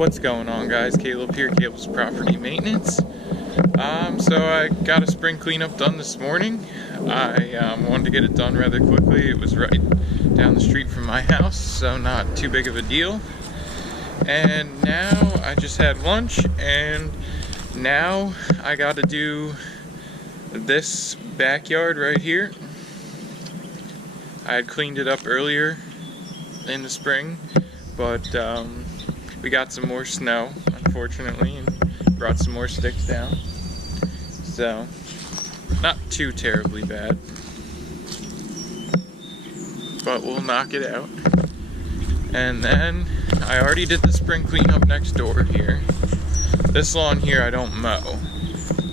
What's going on, guys? Caleb here, Caleb's Property Maintenance. So I got a spring cleanup done this morning. I wanted to get it done rather quickly. It was right down the street from my house, so not too big of a deal. And now I just had lunch, and now I got to do this backyard right here. I had cleaned it up earlier in the spring, but we got some more snow, unfortunately, and brought some more sticks down. So, not too terribly bad, but we'll knock it out. And then, I already did the spring cleanup next door here. This lawn here I don't mow.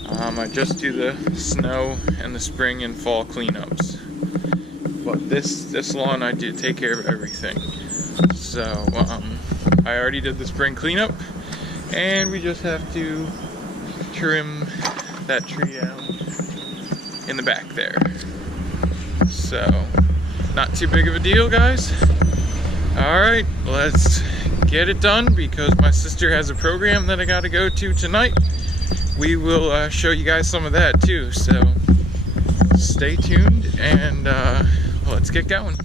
I just do the snow and the spring and fall cleanups. But this lawn I do take care of everything. So, I already did the spring cleanup, and we just have to trim that tree down in the back there. So, not too big of a deal, guys. Alright, let's get it done because my sister has a program that I gotta go to tonight. We will show you guys some of that too, so stay tuned and let's get going.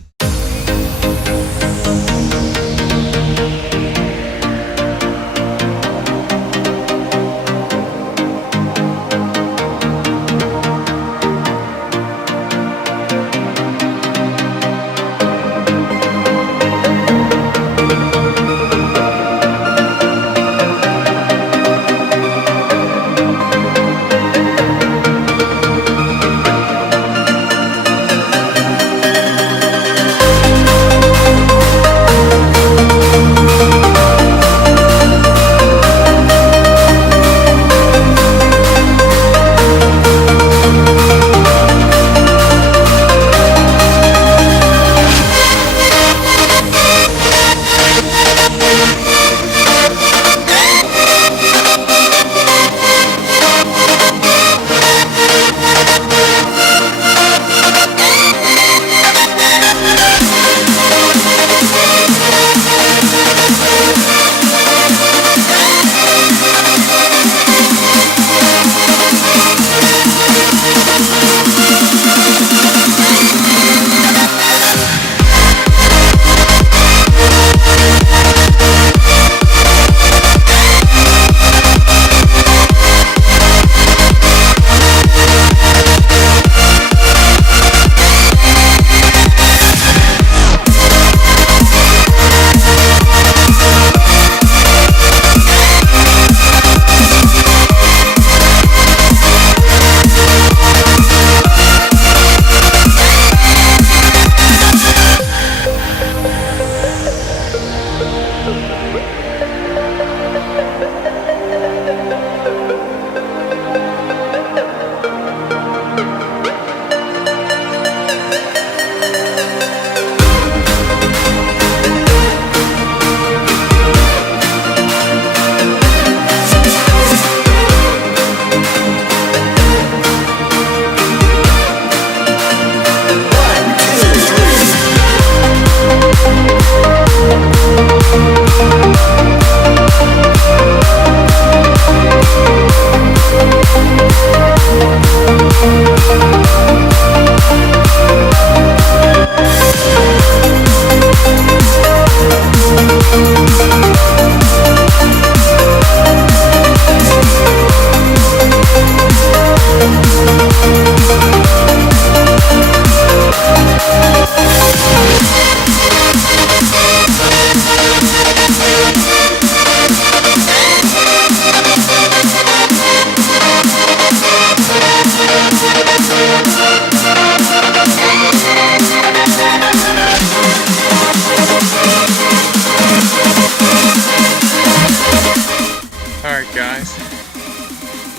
Alright guys,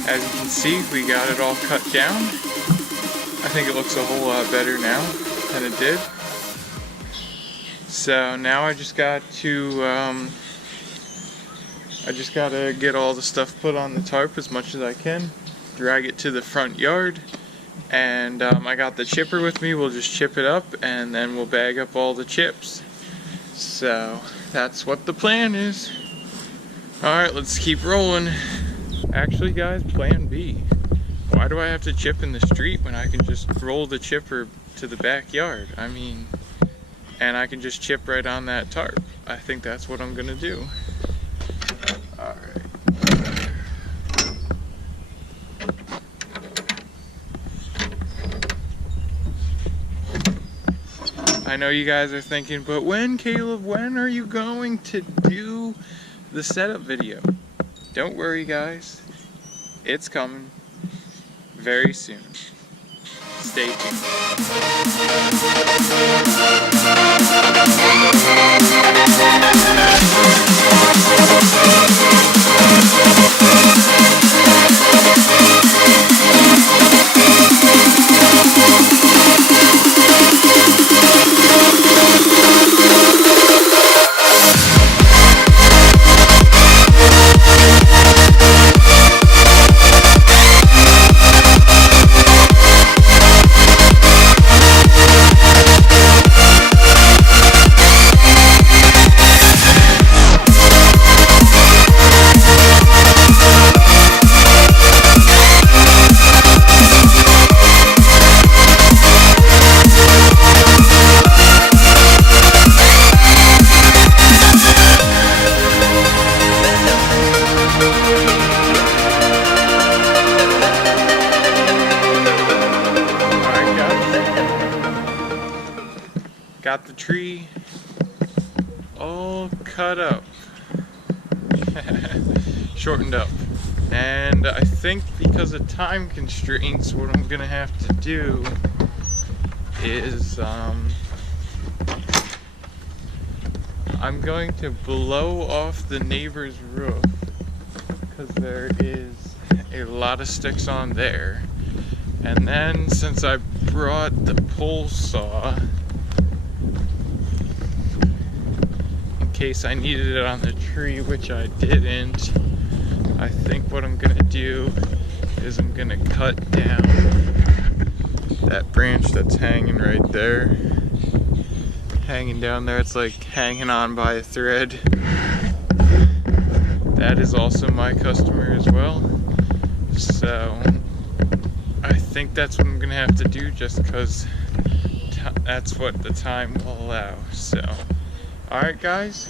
as you can see we got it all cut down. I think it looks a whole lot better now than it did. So now I just got to get all the stuff put on the tarp as much as I can, drag it to the front yard, and I got the chipper with me. We'll just chip it up and then we'll bag up all the chips. So that's what the plan is. Alright, let's keep rolling. Actually, guys, plan B. Why do I have to chip in the street when I can just roll the chipper to the backyard? I mean, and I can just chip right on that tarp. I think that's what I'm gonna do. Alright. I know you guys are thinking, but when, Caleb, when are you going to do the setup video? Don't worry, guys. It's coming very soon. Stay tuned. Got the tree all cut up, shortened up, and I think because of time constraints, what I'm gonna have to do is I'm going to blow off the neighbor's roof because there is a lot of sticks on there, and then since I brought the pole saw in case I needed it on the tree, which I didn't, I think what I'm gonna do is I'm gonna cut down that branch that's hanging right there. Hanging down there, it's like hanging on by a thread. That is also my customer as well. So I think that's what I'm gonna have to do just because that's what the time will allow. So alright guys,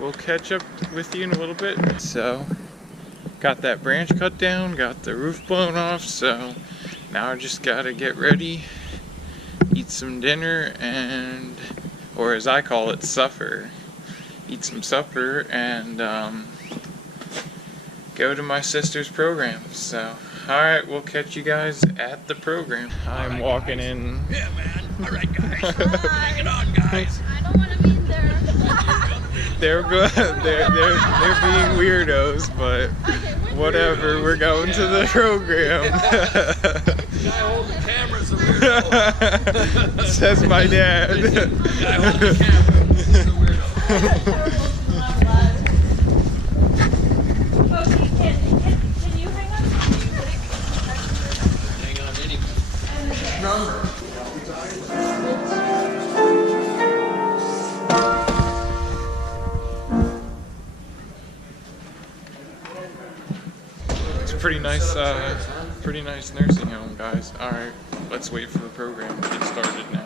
we'll catch up with you in a little bit. So, got that branch cut down, got the roof blown off, so now I just gotta get ready, eat some dinner, and, or as I call it, supper. Eat some supper and go to my sister's program. So, alright, we'll catch you guys at the program. I'm walking in. Yeah, man. Alright, guys. Bring it on, guys. I don't want to be there. They're good. They're being weirdos, but whatever. We're going to the program. The guy holding the camera's a weirdo. Says my dad. The guy holding the camera is a weirdo. Can you hang on? Hang on anyway. Number. Pretty nice nursing home, guys. All right, let's wait for the program to get started now.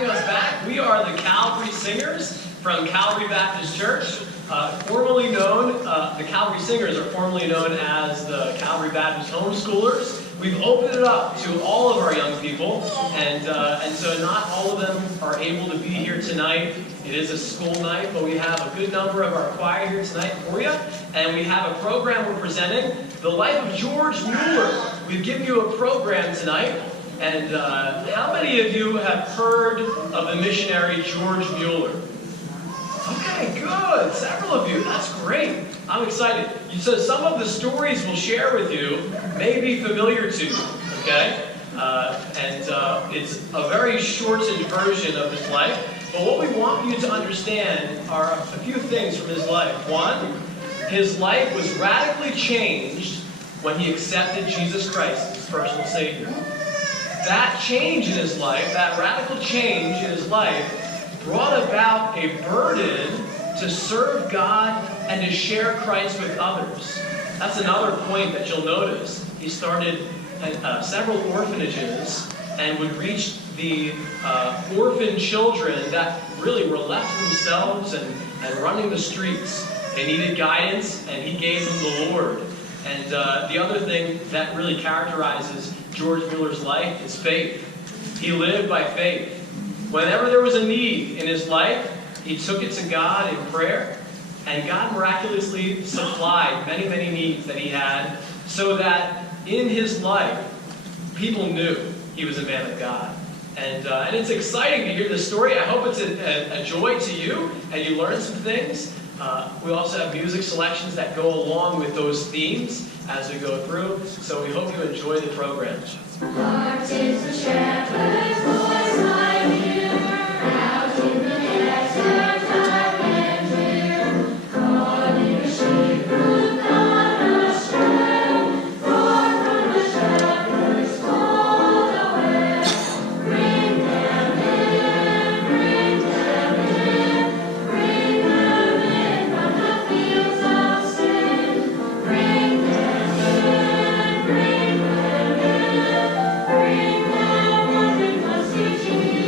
having us back. We are the Calvary Singers from Calvary Baptist Church, formerly known, the Calvary Singers are formerly known as the Calvary Baptist Homeschoolers. We've opened it up to all of our young people, and so not all of them are able to be here tonight. It is a school night, but we have a good number of our choir here tonight for you, and we have a program we're presenting, The Life of George Mueller. We've given you a program tonight, and how many of you have heard of the missionary George Mueller? Okay, good. Several of you. That's great. I'm excited. So some of the stories we'll share with you may be familiar to you, okay? It's a very shortened version of his life. But what we want you to understand are a few things from his life. One, his life was radically changed when he accepted Jesus Christ as his personal Savior. That change in his life, that radical change in his life, brought about a burden to serve God and to share Christ with others. That's another point that you'll notice. He started several orphanages and would reach the orphan children that really were left to themselves and running the streets. They needed guidance, and he gave them the Lord. And the other thing that really characterizes George Mueller's life is faith. He lived by faith. Whenever there was a need in his life, he took it to God in prayer, and God miraculously supplied many, many needs that he had, so that in his life, people knew he was a man of God. And it's exciting to hear this story. I hope it's a joy to you, and you learn some things. We also have music selections that go along with those themes as we go through, so we hope you enjoy the program. Heart is the shepherd's voice I hear, out in the desert I venture, calling the sheep who've gone astray, far from the shepherd's fold away. Bring them in, bring them in, bring them in from the fields of sin. Bring them in, bring them in, bring them in, we must see Jesus.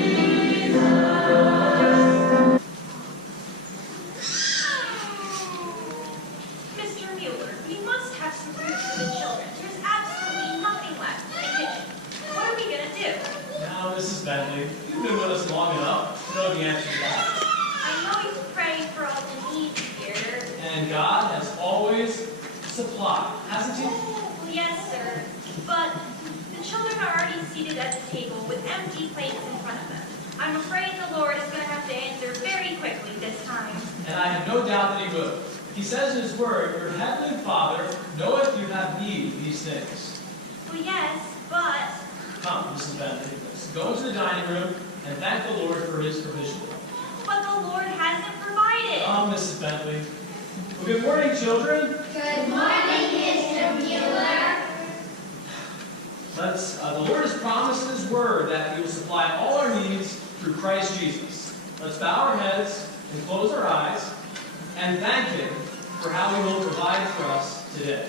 Mr. Mueller, you must have some food for the children. There's absolutely nothing left in the kitchen. What are we going to do? Now, Mrs. Bentley, you've been with us long enough to know the answer to that. I know you pray for all the needs here. And God has always supplied, hasn't he? Well, yes, sir. But the children are already seated at the table with empty plates in front of them. I'm afraid the Lord is going to have to answer very quickly this time. And I have no doubt that he will. He says in his word, your heavenly Father knoweth you have need of these things. Well, yes, but... Come, Mrs. Bentley, let's go into the dining room and thank the Lord for his provision. But the Lord hasn't provided. Come, Mrs. Bentley. Well, good morning, children. Good morning, Mr. Mueller. The Lord has promised in his word that he will supply all our needs through Christ Jesus. Let's bow our heads and close our eyes and thank him for how he will provide for us today.